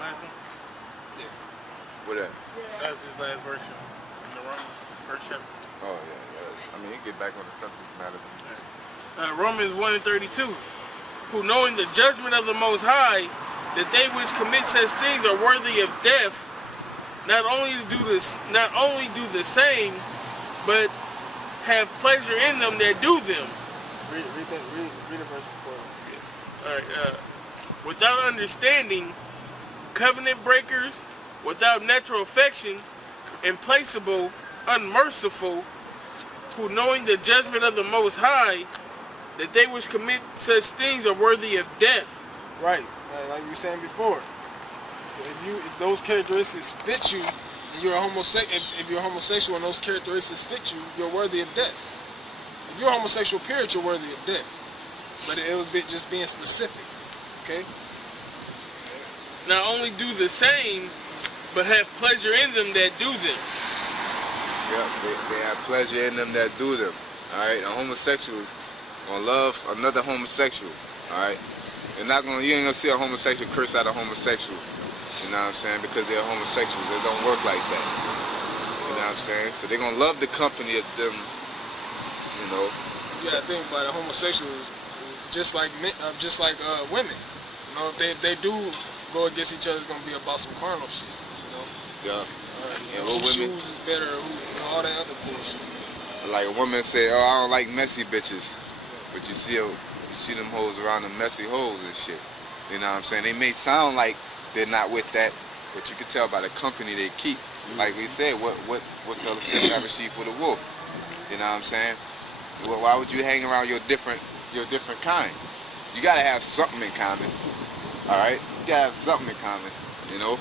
last one? Yeah. What that? That's his last verse in the Romans first chapter. Oh yeah. I mean, you get back on the subject matter. Romans 1 and 32. Who knowing the judgment of the Most High, that they which commit such things are worthy of death, not only do the same, but have pleasure in them that do them. Read the verse before. All right. Without understanding, covenant breakers, without natural affection, implacable, unmerciful, who knowing the judgment of the Most High, that they which commit such things are worthy of death. Right. Like you were saying before. If those characteristics fit you, and you're a homosexual. If you're homosexual and those characteristics fit you, you're worthy of death. If you're a homosexual, period, you're worthy of death. But it was just being specific. Okay. Not only do the same, but have pleasure in them that do them. Yeah, they have pleasure in them that do them. All right, and homosexuals gonna love another homosexual. All right, you ain't gonna see a homosexual curse out a homosexual. You know what I'm saying? Because they're homosexuals. It don't work like that. You know what I'm saying? So they're gonna love the company of them. You know. You gotta think about it. Homosexuals, just like men, women. You know, if they do go against each other, it's gonna be about some carnal shit. You know. Yeah. Whose shoes is better? All that other bullshit. Like a woman say, "Oh, I don't like messy bitches," but you see them hoes around the messy hoes and shit. You know what I'm saying? They may sound like they're not with that, but you can tell by the company they keep. Like we said, what color should have a sheep with a wolf? You know what I'm saying? Why would you hang around your different kind? You gotta have something in common. All right, you gotta have something in common. You know.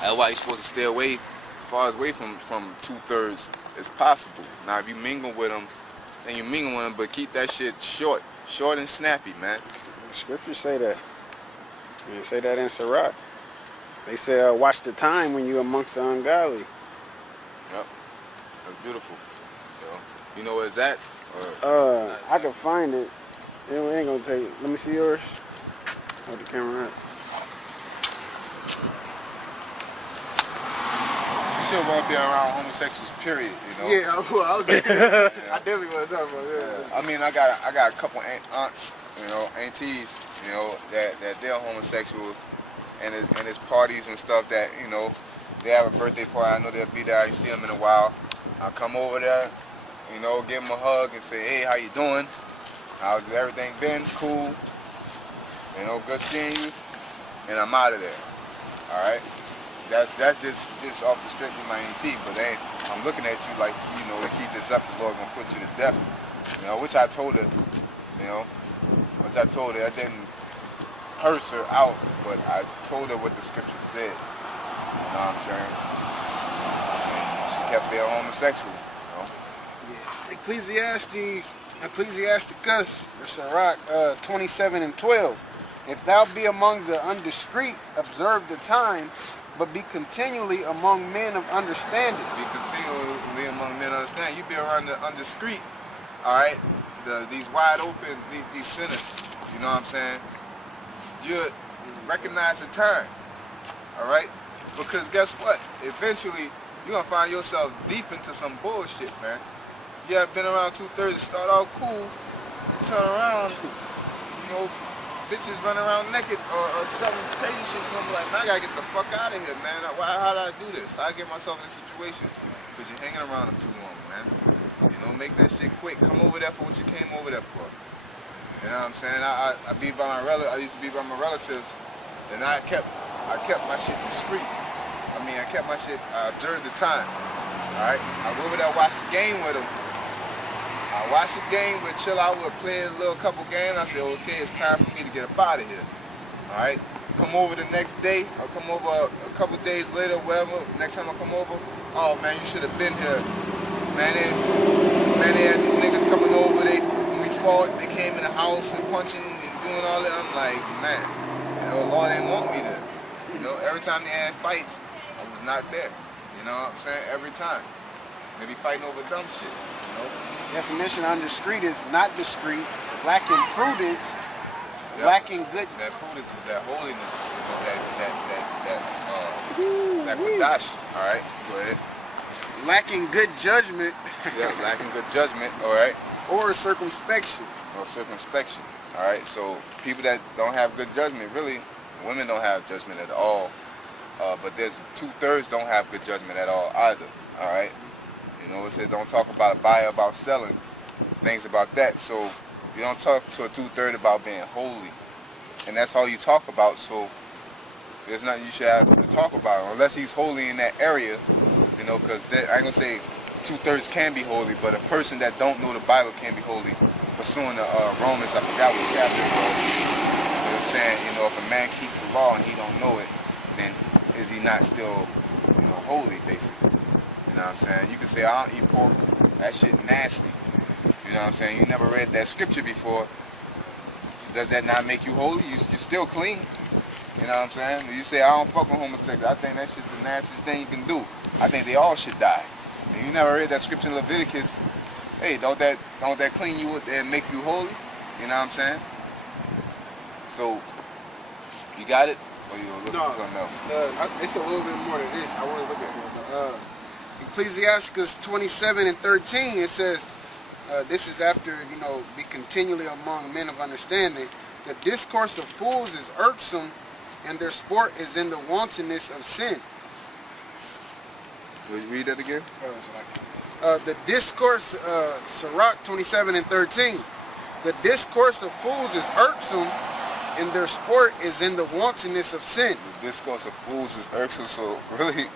That's why you're supposed to stay away, as far away from 2/3 as possible. Now, if you mingle with them, then you mingle with them, but keep that shit short and snappy, man. The scriptures say that. They say that in Sirach. They say, watch the time when you're amongst the ungodly. Yep, that's beautiful. So, you know where it's at? I can find it. It ain't gonna take. Let me see yours. Hold the camera up. You still want to be around homosexuals, period, you know? Yeah, I definitely want to talk about that. I mean, I got a couple aunts, you know, aunties, you know, that they're homosexuals, and it's parties and stuff that, you know, they have a birthday party. I know they'll be there. I see them in a while. I'll come over there, you know, give them a hug and say, hey, how you doing? How's everything been? Cool. You know, good seeing you. And I'm out of there. All right? That's just off the strength of my auntie, but I'm looking at you like, you know, to keep this up, the Lord gonna put you to death. You know, which I told her, you know, I didn't curse her out, but I told her what the scripture said. You know what I'm saying? And she kept being homosexual, you know? Yeah. Ecclesiasticus, or Sirach, 27 and 12. If thou be among the undiscreet, observe the time, but be continually among men of understanding. Be continually among men of understanding. You be around the undiscreet, all right? These wide open, these sinners, you know what I'm saying? You recognize the time, all right? Because guess what? Eventually, you're going to find yourself deep into some bullshit, man. You have been around 2/3, start out cool, turn around, you know, bitches run around naked or some crazy shit. You know, like, man, I gotta get the fuck out of here, man. How did I do this? How I get myself in a situation? Because you're hanging around them too long, man. You know, make that shit quick. Come over there for what you came over there for. You know what I'm saying? I used to be by my relatives, and I kept my shit discreet. I kept my shit during the time. All right, I go over there, watch the game with them. I watch the game, we'll chill out, we'll play a little couple games. I say, okay, it's time for me to get up out of here. All right, come over the next day, or come over a couple days later, whatever. Next time I come over, oh man, you should have been here. Man, they had these niggas coming over. We fought. They came in the house and punching and doing all that. I'm like, man, you know, Lord didn't want me there. You know, every time they had fights, I was not there. You know what I'm saying? Every time. They be fighting over dumb shit, you know? Definition of undiscreet is not discreet, lacking prudence, Yep. lacking good That prudence is that holiness, you know, that Qadash. All right, go ahead. lacking good judgment Yeah, lacking good judgment. All right, or circumspection. or circumspection. All right, so people that don't have good judgment, really, women don't have judgment at all. But there's 2/3 don't have good judgment at all either. All right, you know, it says don't talk about a buyer about selling, things about that. So you don't talk to a 2/3 about being holy, and that's all you talk about. So there's nothing you should have to talk about unless he's holy in that area, you know. Because I ain't gonna say 2/3 can be holy, but a person that don't know the Bible can be holy. Pursuing the Romans, I forgot what chapter it was. It was saying, you know, if a man keeps the law and he don't know it, then is he not still, you know, holy, basically? You know what I'm saying? You can say, I don't eat pork, that shit nasty. You know what I'm saying? You never read that scripture before. Does that not make you holy? You're still clean. You know what I'm saying? You say, I don't fuck with homosexuals. I think that shit's the nastiest thing you can do. I think they all should die. And you never read that scripture in Leviticus. Hey, don't that clean you and make you holy? You know what I'm saying? So, you got it? Or you looking for something else? It's a little bit more than this. I want to look at it. Ecclesiasticus 27:13, it says, this is after, you know, be continually among men of understanding. The discourse of fools is irksome, and their sport is in the wantonness of sin. Will you read that again? The discourse, Sirach 27:13. The discourse of fools is irksome, and their sport is in the wantonness of sin. The discourse of fools is irksome, so really,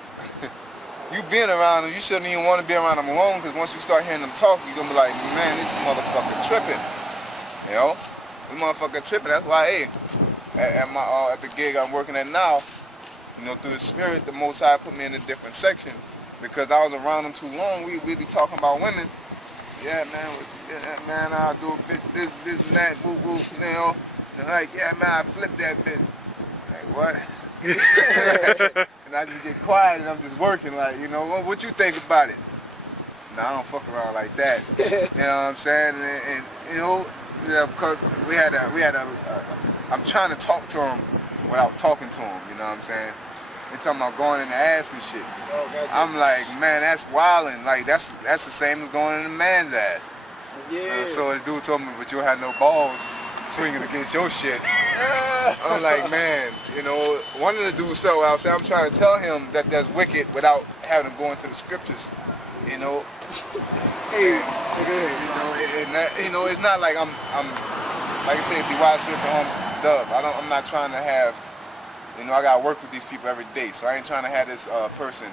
you being around them, you shouldn't even want to be around them alone, because once you start hearing them talk, you're going to be like, man, this motherfucker tripping. You know? This motherfucker tripping. That's why, hey, at the gig I'm working at now, you know, through the Spirit, the Most High put me in a different section, because I was around them too long. We be talking about women. Yeah, man, I'll do a bitch, this and that, woo, woo, you know. And like, yeah, man, I flipped that bitch. Like, what? And I just get quiet and I'm just working, like, you know, what you think about it? No, I don't fuck around like that. You know what I'm saying? And you know, because we had a I'm trying to talk to him without talking to him, you know what I'm saying? They're talking about going in the ass and shit. I'm like, man, that's wildin'. Like, that's the same as going in a man's ass. Yeah. So the dude told me, but you don't have no balls swinging against your shit. I'm like, man, you know, one of the dudes felt what I was saying. I'm trying to tell him that that's wicked without having to go into the scriptures, you know. Hey, you know, it's not like I'm like I said, be wise to the home dub. I'm not trying to have, you know, I gotta work with these people every day, so I ain't trying to have this person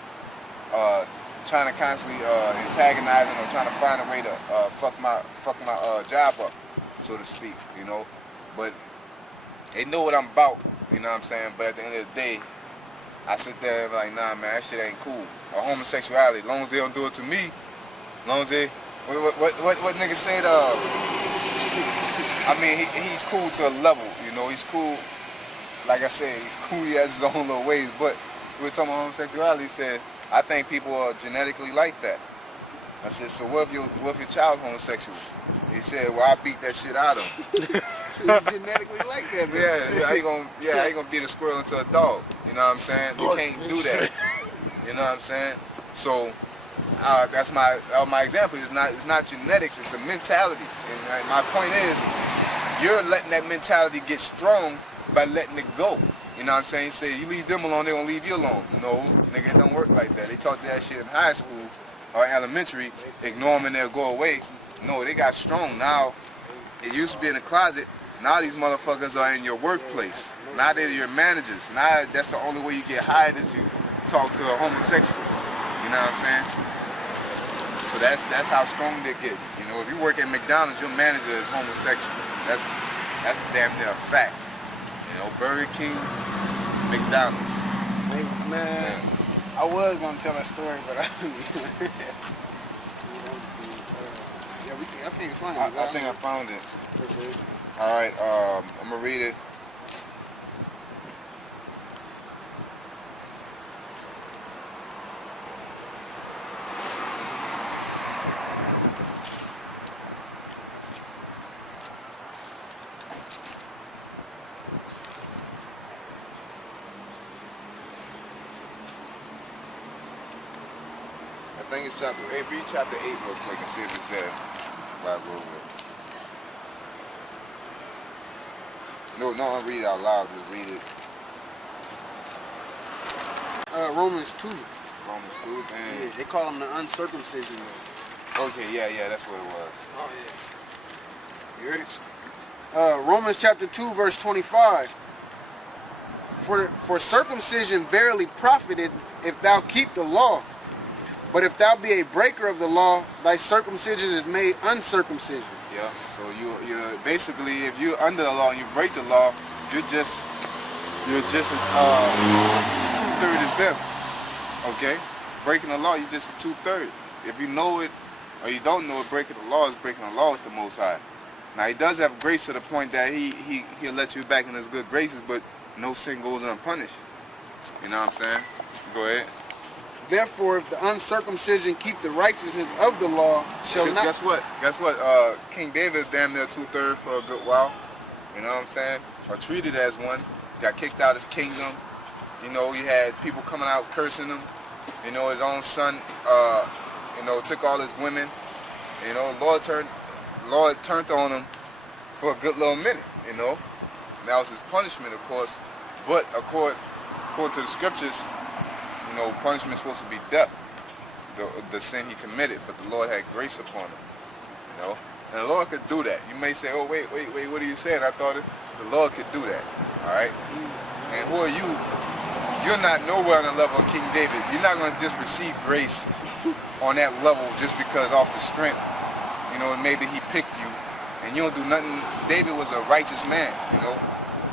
trying to constantly antagonizing or trying to find a way to fuck my job up, so to speak, you know. But they know what I'm about, you know what I'm saying? But at the end of the day, I sit there and be like, nah, man, that shit ain't cool. Or homosexuality, as long as they don't do it to me, as long as they, what nigga said, I mean, he's cool to a level, you know, he's cool, like I said, he's cool, he has his own little ways, but we were talking about homosexuality, he said, I think people are genetically like that. I said, so what if your child's homosexual? He said, well, I beat that shit out of him. He's genetically like that, man. Yeah, how you gonna beat a squirrel into a dog? You know what I'm saying? You can't do that. You know what I'm saying? So that's my example. It's not genetics. It's a mentality. And my point is, you're letting that mentality get strong by letting it go. You know what I'm saying? Say you leave them alone, they're gonna leave you alone. No, nigga, it don't work like that. They taught that shit in high school or elementary. Ignore them and they'll go away. No, they got strong. Now, it used to be in the closet. Now these motherfuckers are in your workplace. Now they're your managers. Now that's the only way you get hired is you talk to a homosexual. You know what I'm saying? So that's how strong they get. You know, if you work at McDonald's, your manager is homosexual. That's damn near a fact. You know, Burger King, McDonald's. Hey, man, I was gonna tell that story, but I I think it's funny. I think I found it. Okay. All right, I'm gonna read it. think it's chapter 8. Read chapter 8 real quick and see if it's there. Right, real quick. No, don't read it out loud. Just read it. Romans 2. Romans 2. Yeah, And they call them the uncircumcision. okay, yeah, that's what it was. Oh yeah. You heard it? Romans chapter 2, verse 25. For circumcision verily profiteth if thou keep the law. But if thou be a breaker of the law, thy circumcision is made uncircumcision. Yeah. So you basically, if you're under the law and you break the law, you're just as 2/3 as them. Okay. Breaking the law, you're just a 2/3. If you know it or you don't know it, breaking the law is breaking the law with the Most High. Now he does have grace to the point that he'll let you back in his good graces, but no sin goes unpunished. You know what I'm saying? Go ahead. Therefore, if the uncircumcision keep the righteousness of the law, shall not. Guess what? King David is damn near 2/3 for a good while. You know what I'm saying? Or treated as one. Got kicked out of his kingdom. You know, he had people coming out cursing him. You know, his own son, took all his women. You know, Lord turned on him for a good little minute. You know, and that was his punishment, of course. But according to the scriptures, you know, punishment is supposed to be death, the sin he committed, but the Lord had grace upon him, you know. And the Lord could do that. You may say, oh, wait, what are you saying? I thought the Lord could do that, all right? And who are you? You're not nowhere on the level of King David. You're not going to just receive grace on that level just because off the strength, you know, maybe he picked you, and you don't do nothing. David was a righteous man, you know.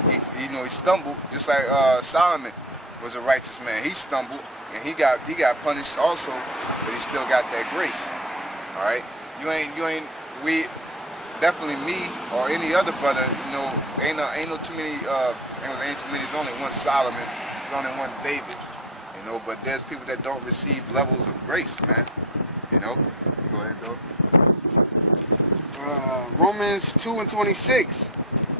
He stumbled, just like Solomon was a righteous man. He stumbled and he got punished also, but he still got that grace. All right, we definitely me or any other brother. You know, ain't too many. There's only one Solomon. There's only one David. You know, but there's people that don't receive levels of grace, man. You know. Go ahead, though. Romans 2:26.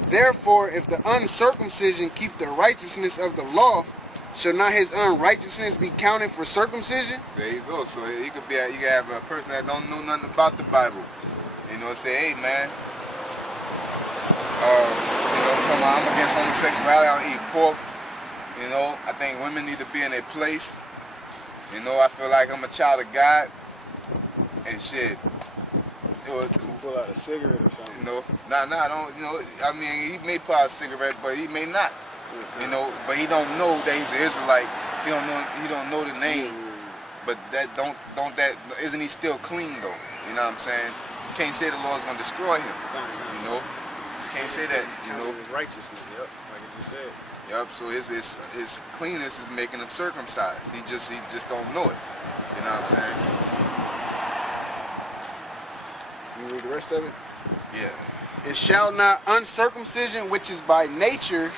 Therefore, if the uncircumcision keep the righteousness of the law, shall not his unrighteousness be counted for circumcision? There you go. So you could have a person that don't know nothing about the Bible. You know, say, hey man, I'm talking about I'm against homosexuality. I don't eat pork. You know, I think women need to be in their place. You know, I feel like I'm a child of God. And shit. Pull out a cigarette or something. You know, I don't. You know, I mean, he may pull out a cigarette, but he may not. You know, but he don't know that he's an Israelite. He don't know the name. But isn't he still clean though? You know what I'm saying? You can't say the Lord's gonna destroy him. You know, you can't say that. You know, righteousness. Yep, like you just said. Yep. So his cleanness is making him circumcised. He just don't know it. You know what I'm saying? You read the rest of it? Yeah. It shall not uncircumcision, which is by nature,